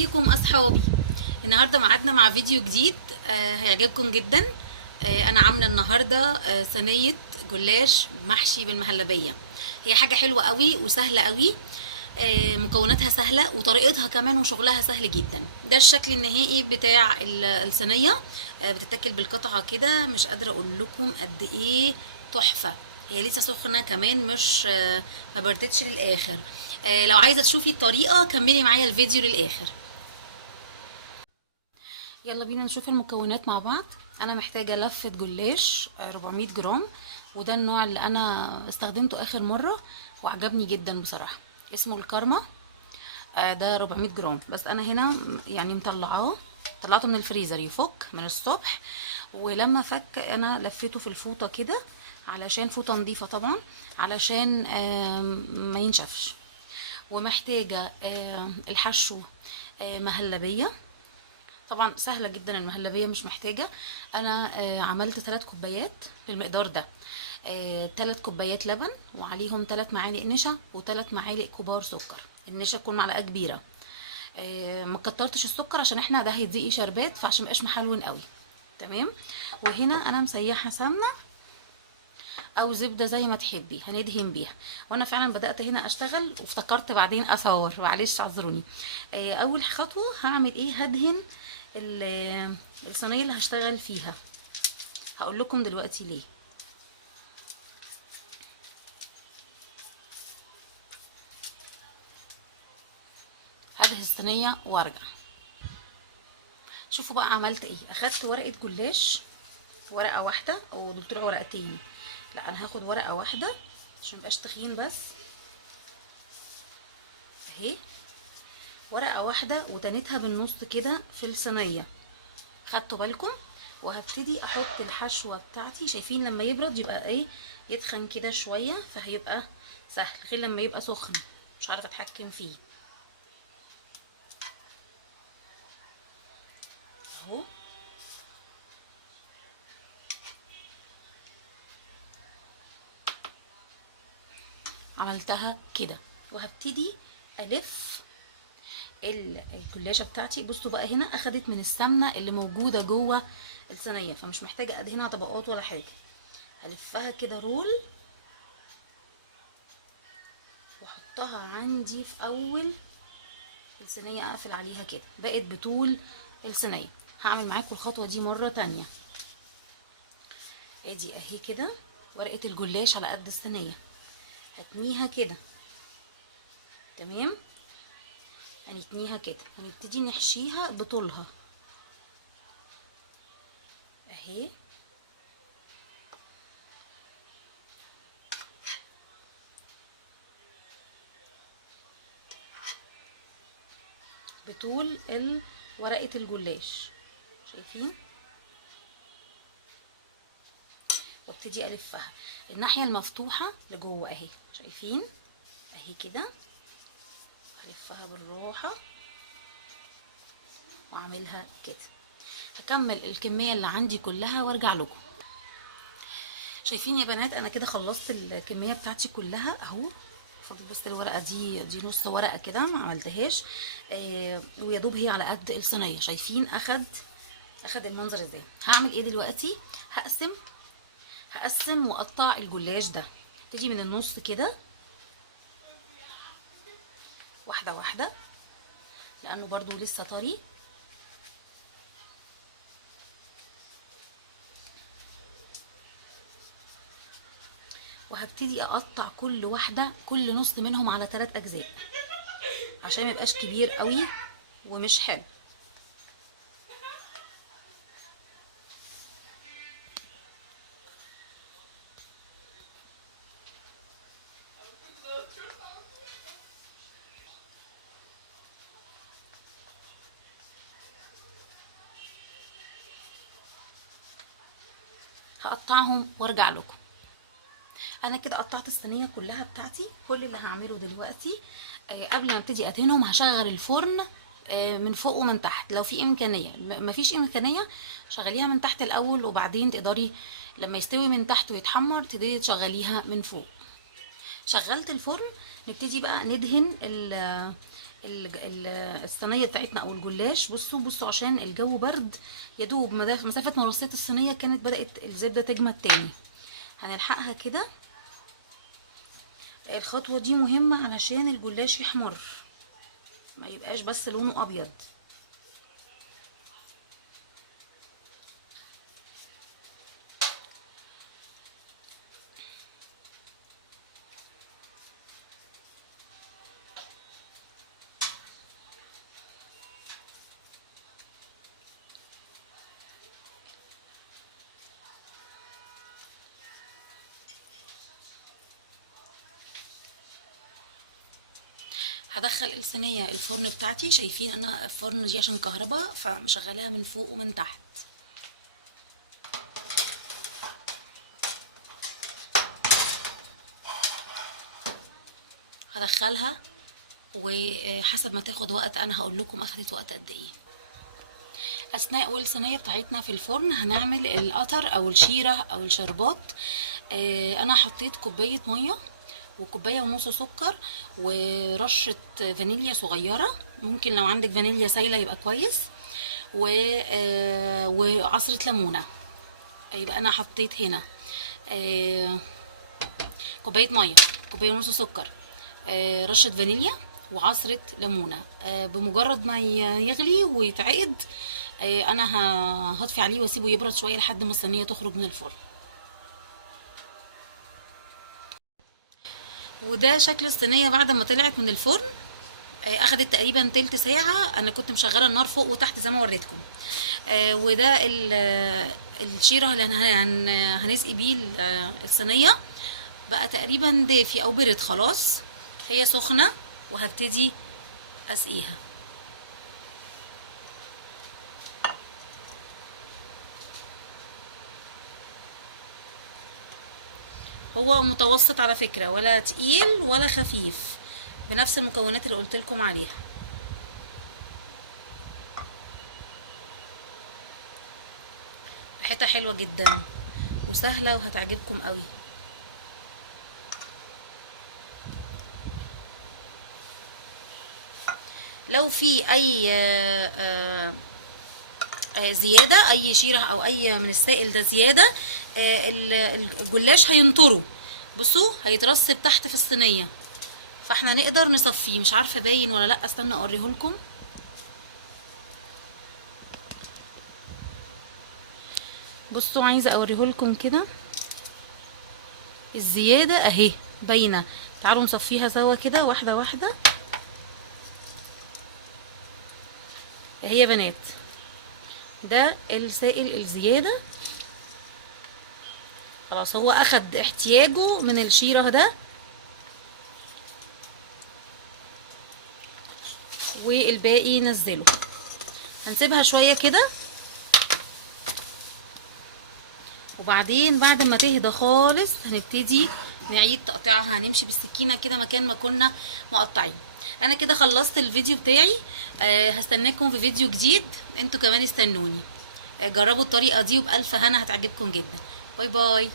ازيكم اصحابي. النهارده معادنا مع فيديو جديد. هيعجبكم جدا. انا عامله النهارده صينيه جلاش محشي بالمهلبيه. هي حاجه حلوه قوي وسهله قوي. مكوناتها سهله وطريقتها كمان وشغلها سهل جدا. ده الشكل النهائي بتاع الصينيه. بتتاكل بالقطعه كده، مش قادره اقول لكم قد ايه تحفه. هي لسه سخنه كمان، مش ما بردتش للاخر. لو عايزه تشوفي الطريقه كملي معايا الفيديو للاخر. يلا بينا نشوف المكونات مع بعض. انا محتاجه لفه جلاش 400 جرام، وده النوع اللي انا استخدمته اخر مره وعجبني جدا بصراحه. اسمه الكارما. ده 400 جرام، بس انا هنا يعني طلعته من الفريزر يفك من الصبح. ولما فك انا لفيته في الفوطه كده، علشان فوطه نظيفه طبعا، علشان ما ينشفش. ومحتاجه الحشو مهلبيه. طبعا سهله جدا المهلبيه، مش محتاجه. انا عملت 3 كوبايات للمقدار ده. 3 كوبايات لبن، وعليهم 3 معالق نشا و3 معالق كبار سكر. النشا تكون معلقه كبيره. ما كترتش السكر عشان احنا ده هيديقي شربات، فعشان مبقاش محلون قوي. تمام. وهنا انا مسيحه سمنه او زبده زي ما تحبي هندهن بيها. وانا فعلا بدات هنا اشتغل وافتكرت بعدين اصور، معلش اعذروني. اول خطوه هعمل ايه؟ هدهن الصينيه اللي هشتغل فيها. هقول لكم دلوقتي ليه. هدهن الصينيه وارجع. شوفوا بقى عملت ايه. اخدت ورقه جلاش، ورقه واحده او دول طلعوا ورقتين. لا، انا هاخد ورقه واحده عشان ميبقاش تخين بس. اهي ورقه واحده وتنيتها بالنص كده في الصينيه. خدتوا بالكم؟ وهبتدي احط الحشوه بتاعتي. شايفين لما يبرد يبقى ايه؟ يتخن كده شويه، فهيبقى سهل غير لما يبقى سخن مش عارفه اتحكم فيه. اهو عملتها كده، وهبتدي الف الجلاشه بتاعتي. بصوا بقى، هنا اخدت من السمنه اللي موجوده جوه الصينيه، فمش محتاجه ادهنها طبقات ولا حاجه. هلفها كده رول، واحطها عندي في اول الصينيه، اقفل عليها كده، بقت بطول الصينيه. هعمل معاكم الخطوه دي مره تانية. ادي اهي كده ورقه الجلاش على قد الصينيه، هتنيها كده. تمام. هنتنيها كده، هنبتدي نحشيها بطولها اهي. بطول ورقه الجلاش، شايفين؟ وابتدي الفها الناحيه المفتوحه لجوه اهي، شايفين؟ اهي كده الفها بالراحه واعملها كده. هكمل الكميه اللي عندي كلها وارجع لكم. شايفين يا بنات؟ انا كده خلصت الكميه بتاعتي كلها اهو. فاضل بس الورقه دي نص ورقه كده ما عملتهاش. ويا دوب هي على قد الصينيه. شايفين اخد المنظر ازاي؟ هعمل ايه دلوقتي؟ هقسم واقطع الجلاش ده. تيجي من النص كده واحده واحده، لانه برضو لسه طري. وهبتدي اقطع كل واحده، كل نص منهم على 3 اجزاء، عشان ما يبقاش كبير قوي ومش حلو. هقطعهم وارجع لكم. انا كده قطعت الصينيه كلها بتاعتي. كل اللي هعمله دلوقتي قبل ما ابتدي ادهنهم هشغل الفرن من فوق ومن تحت لو في امكانيه. مفيش امكانيه شغليها من تحت الاول، وبعدين تقدري لما يستوي من تحت ويتحمر تقدري تشغليها من فوق. شغلت الفرن، نبتدي بقى ندهن الصينيه بتاعتنا او الجلاش. بصوا عشان الجو برد، يا دوب مسافه ما رصيت الصينيه كانت بدات الزبده تجمد تاني. هنلحقها كده. الخطوه دي مهمه علشان الجلاش يحمر، ما يبقاش بس لونه ابيض. هدخل الصينيه الفرن بتاعتي. شايفين انا الفرن دي عشان كهرباء فمشغلاها من فوق ومن تحت. هدخلها وحسب ما تاخد وقت انا هقول لكم اخدت وقت قد ايه. اثناء والصينيه بتاعتنا في الفرن هنعمل القطر او الشيره او الشربات. انا حطيت كوبايه ميه وكوبايه ونص سكر ورشه فانيليا صغيره، ممكن لو عندك فانيليا سايله يبقى كويس، وعصره ليمونه. يبقى انا حطيت هنا كوبايه ميه، كوبايه ونص سكر، رشه فانيليا وعصره ليمونه. بمجرد ما يغلي ويتعقد انا هطفي عليه واسيبه يبرد شويه لحد ما الصينيه تخرج من الفرن. وده شكل الصينيه بعد ما طلعت من الفرن. اخدت تقريبا تلت ساعه. انا كنت مشغله النار فوق وتحت زي ما وريتكم. وده الشيره اللي هنسقي بيه الصينيه. بقى تقريبا دافي او برد خلاص، هي سخنه وهبتدي اسقيها. هو متوسط على فكره، ولا تقيل ولا خفيف، بنفس المكونات اللي قلت لكم عليها. ريحتها حلوه جدا وسهله وهتعجبكم قوي. لو في اي زياده، اي شيره او اي من السائل ده زياده، الجلاش هينطره. بصوا هيترسب تحت في الصينيه، فاحنا نقدر نصفيه. مش عارفه باين ولا لا، استنى اوريهولكم. بصوا عايزه اوريهولكم كده الزياده اهي باينه. تعالوا نصفيها سوا كده واحده واحده. هي بنات ده السائل الزياده خلاص، هو اخد احتياجه من الشيره ده، والباقي نزله. هنسيبها شويه كده، وبعدين بعد ما تهدى خالص هنبتدي نعيد تقطيعها. هنمشي بالسكينه كده مكان ما كنا مقطعين. انا كده خلصت الفيديو بتاعي. هستناكم في فيديو جديد. انتوا كمان استنوني. جربوا الطريقه دي وبألف هنا، هتعجبكم جدا. باي باي.